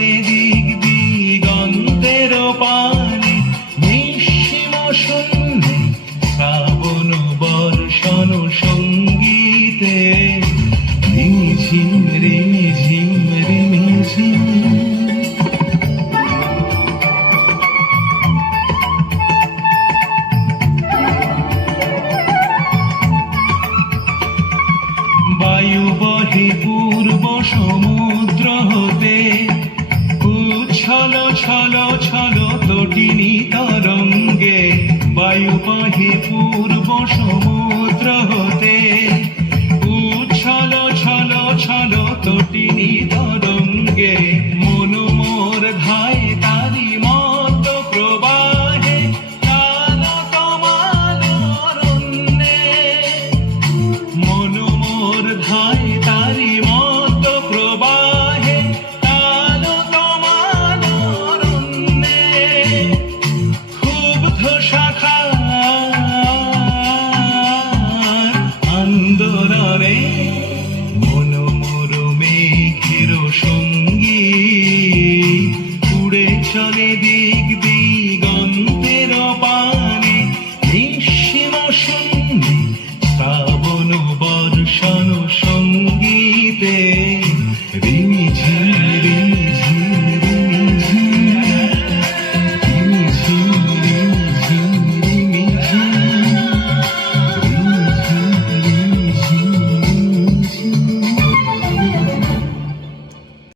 চলে দিক দিগন্তের পানে, নিঃসীম শূন্যে শ্রাবণ বর্ষণ সঙ্গীতে, রিমিঝিম রিমিঝিম রিমিঝিম। বায়ু বহে পূর্ব সমুদ্র হতে, উচ্ছল ছল ছল তটিনী তরঙ্গে। বায়ু বহে পূর্ব সমুদ্র হতে, উচ্ছল ছল ছল তটিনী তরঙ্গে। মন মোর ধায় তারি মত প্রবাহে, কাল কমাল অরণ্যে। মন মোর ধায় তারি মত প্রবাহে, কাল কমাল অরণ্যে। ক্ষুব্ধ শাখার আন্দোলনে, মন মোর মেঘের সঙ্গী। উড়ে চলে দিক দিগন্তের পানে, নিঃসীম শূন্য